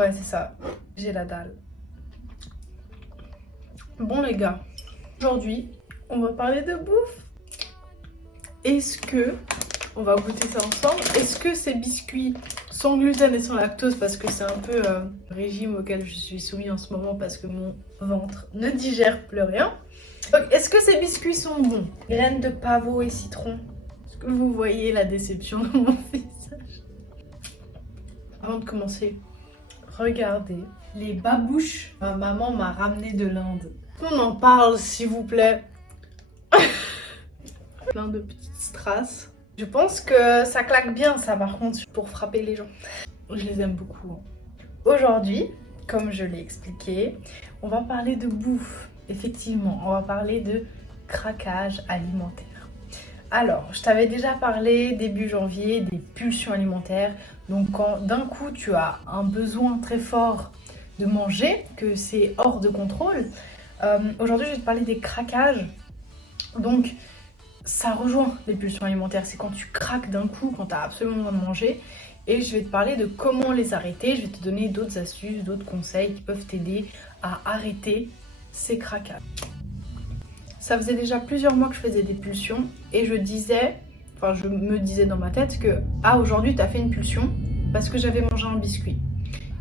Ouais, c'est ça. J'ai la dalle. Bon les gars, aujourd'hui, on va parler de bouffe. On va goûter ça ensemble. Est-ce que ces biscuits sans gluten et sans lactose, parce que c'est un peu le régime auquel je suis soumise en ce moment parce que mon ventre ne digère plus rien. Donc, est-ce que ces biscuits sont bons? Graines de pavot et citron. Est-ce que vous voyez la déception dans mon visage? Avant de commencer, regardez les babouches. Ma maman m'a ramené de l'Inde. On en parle s'il vous plaît. Plein de petites strass. Je pense que ça claque bien ça par contre pour frapper les gens. Je les aime beaucoup. Aujourd'hui, comme je l'ai expliqué, on va parler de bouffe. Effectivement, on va parler de craquage alimentaire. Alors, je t'avais déjà parlé début janvier des pulsions alimentaires. Donc quand d'un coup tu as un besoin très fort de manger, que c'est hors de contrôle, aujourd'hui je vais te parler des craquages. Donc ça rejoint les pulsions alimentaires, c'est quand tu craques d'un coup, quand tu as absolument besoin de manger. Et je vais te parler de comment les arrêter, je vais te donner d'autres astuces, d'autres conseils qui peuvent t'aider à arrêter ces craquages. Ça faisait déjà plusieurs mois que je faisais des pulsions et je me disais dans ma tête que aujourd'hui tu as fait une pulsion parce que j'avais mangé un biscuit.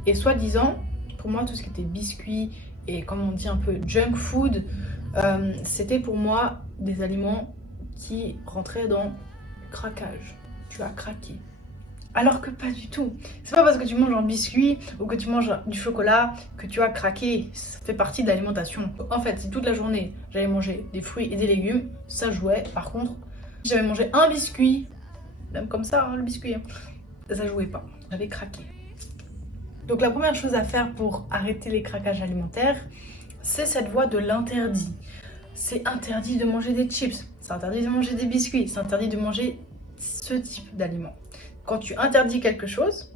Et soi-disant, pour moi tout ce qui était biscuit et comme on dit un peu junk food, c'était pour moi des aliments qui rentraient dans craquage. Tu as craqué. Alors que pas du tout. C'est pas parce que tu manges un biscuit ou que tu manges du chocolat que tu as craqué. Ça fait partie de l'alimentation. En fait, si toute la journée j'avais mangé des fruits et des légumes, ça jouait. Par contre, si j'avais mangé un biscuit, même comme ça, hein, le biscuit, hein, ça jouait pas. J'avais craqué. Donc la première chose à faire pour arrêter les craquages alimentaires, c'est cette voie de l'interdit. C'est interdit de manger des chips, c'est interdit de manger des biscuits, c'est interdit de manger ce type d'aliments. Quand tu interdis quelque chose,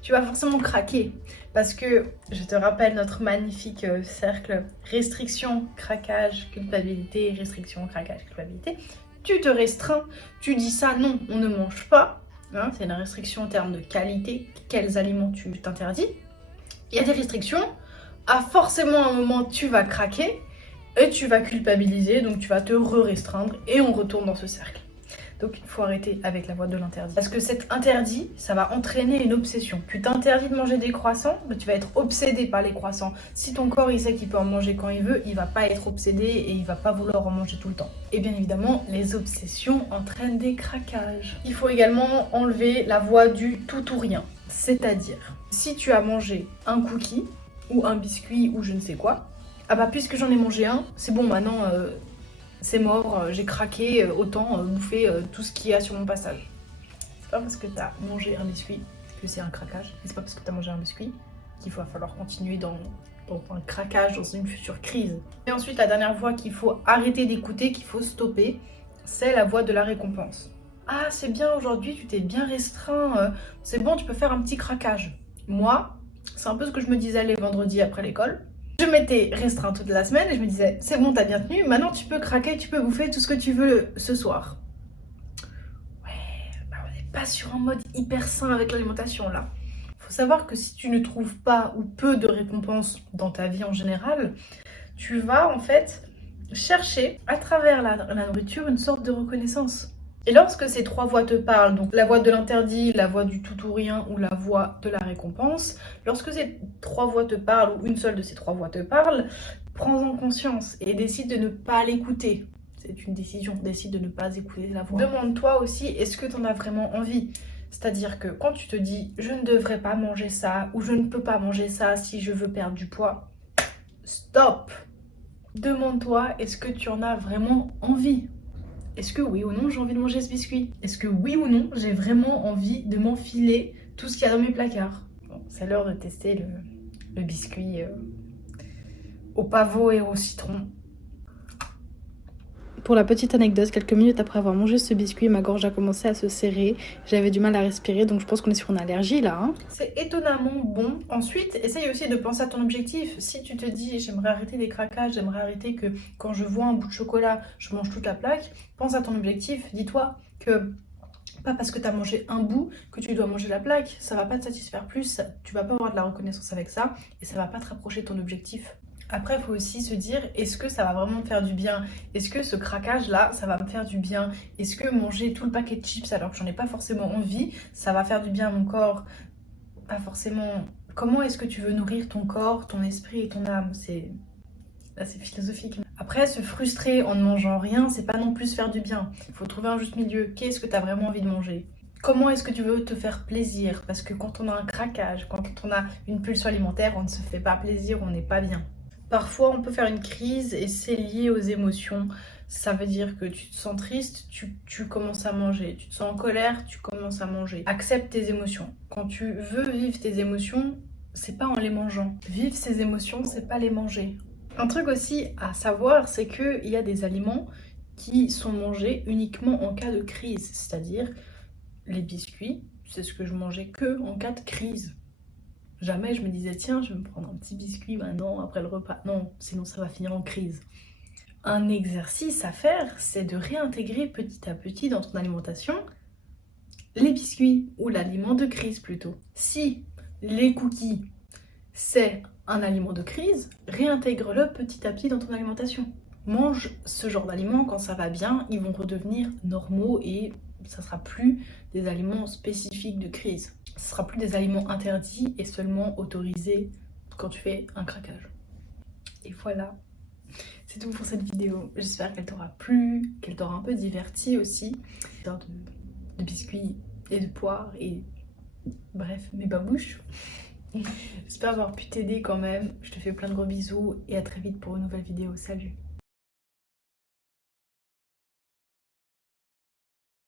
tu vas forcément craquer. Parce que, je te rappelle notre magnifique cercle restriction, craquage, culpabilité, restriction, craquage, culpabilité. Tu te restreins, tu dis ça, non, on ne mange pas. Hein, c'est une restriction en termes de qualité, quels aliments tu t'interdis. Il y a des restrictions, forcément à un moment tu vas craquer et tu vas culpabiliser, donc tu vas te restreindre et on retourne dans ce cercle. Donc il faut arrêter avec la voie de l'interdit. Parce que cet interdit, ça va entraîner une obsession. Tu t'interdis de manger des croissants, mais tu vas être obsédé par les croissants. Si ton corps il sait qu'il peut en manger quand il veut, il va pas être obsédé et il va pas vouloir en manger tout le temps. Et bien évidemment, les obsessions entraînent des craquages. Il faut également enlever la voie du tout ou rien. C'est-à-dire, si tu as mangé un cookie ou un biscuit ou je ne sais quoi, puisque j'en ai mangé un, c'est bon maintenant... c'est mort, j'ai craqué, autant bouffer tout ce qu'il y a sur mon passage. C'est pas parce que t'as mangé un biscuit que c'est un craquage. Et c'est pas parce que t'as mangé un biscuit qu'il va falloir continuer dans un craquage, dans une future crise. Et ensuite, la dernière voie qu'il faut arrêter d'écouter, qu'il faut stopper, c'est la voie de la récompense. Ah, c'est bien aujourd'hui, tu t'es bien restreint, c'est bon, tu peux faire un petit craquage. Moi, c'est un peu ce que je me disais les vendredis après l'école. Je m'étais restreinte toute la semaine et je me disais c'est bon, t'as bien tenu, maintenant tu peux craquer, tu peux bouffer tout ce que tu veux ce soir. Ouais, on n'est pas sur un mode hyper sain avec l'alimentation là. Faut savoir que si tu ne trouves pas ou peu de récompenses dans ta vie en général, tu vas en fait chercher à travers la nourriture une sorte de reconnaissance. Et lorsque ces trois voies te parlent, donc la voie de l'interdit, la voie du tout ou rien ou la voie de la récompense, lorsque ces trois voies te parlent ou une seule de ces trois voies te parle, prends-en conscience et décide de ne pas l'écouter. C'est une décision, décide de ne pas écouter la voix. Demande-toi aussi, est-ce que tu en as vraiment envie? C'est-à-dire que quand tu te dis, je ne devrais pas manger ça ou je ne peux pas manger ça si je veux perdre du poids, stop! Demande-toi, est-ce que tu en as vraiment envie? Est-ce que oui ou non j'ai envie de manger ce biscuit? Est-ce que oui ou non j'ai vraiment envie de m'enfiler tout ce qu'il y a dans mes placards? Bon, c'est l'heure de tester le biscuit au pavot et au citron. Pour la petite anecdote, quelques minutes après avoir mangé ce biscuit, ma gorge a commencé à se serrer. J'avais du mal à respirer, donc je pense qu'on est sur une allergie là. Hein. C'est étonnamment bon. Ensuite, essaye aussi de penser à ton objectif. Si tu te dis, j'aimerais arrêter les craquages, j'aimerais arrêter que quand je vois un bout de chocolat, je mange toute la plaque, pense à ton objectif. Dis-toi que Pas parce que tu as mangé un bout que tu dois manger la plaque. Ça va pas te satisfaire plus, tu vas pas avoir de la reconnaissance avec ça et ça va pas te rapprocher de ton objectif. Après, il faut aussi se dire, est-ce que ça va vraiment me faire du bien? Est-ce que ce craquage-là, ça va me faire du bien? Est-ce que manger tout le paquet de chips alors que j'en ai pas forcément envie, ça va faire du bien à mon corps? Pas forcément. Comment est-ce que tu veux nourrir ton corps, ton esprit et ton âme? Là, c'est philosophique. Après, se frustrer en ne mangeant rien, c'est pas non plus se faire du bien. Il faut trouver un juste milieu. Qu'est-ce que tu as vraiment envie de manger? Comment est-ce que tu veux te faire plaisir? Parce que quand on a un craquage, quand on a une pulsion alimentaire, on ne se fait pas plaisir, on n'est pas bien. Parfois, on peut faire une crise et c'est lié aux émotions. Ça veut dire que tu te sens triste, tu commences à manger. Tu te sens en colère, tu commences à manger. Accepte tes émotions. Quand tu veux vivre tes émotions, c'est pas en les mangeant. Vivre ces émotions, c'est pas les manger. Un truc aussi à savoir, c'est qu'il y a des aliments qui sont mangés uniquement en cas de crise. C'est-à-dire, les biscuits, c'est ce que je mangeais que en cas de crise. Jamais je me disais, tiens, je vais me prendre un petit biscuit maintenant après le repas. Non, sinon ça va finir en crise. Un exercice à faire, c'est de réintégrer petit à petit dans ton alimentation les biscuits, ou l'aliment de crise plutôt. Si les cookies, c'est un aliment de crise, réintègre-le petit à petit dans ton alimentation. Mange ce genre d'aliments quand ça va bien, ils vont redevenir normaux et ça sera plus des aliments spécifiques de crise. Ce sera plus des aliments interdits et seulement autorisés quand tu fais un craquage. Et voilà, c'est tout pour cette vidéo. J'espère qu'elle t'aura plu, qu'elle t'aura un peu diverti aussi. De biscuits et de poires et bref, mes babouches. J'espère avoir pu t'aider quand même. Je te fais plein de gros bisous et à très vite pour une nouvelle vidéo. Salut!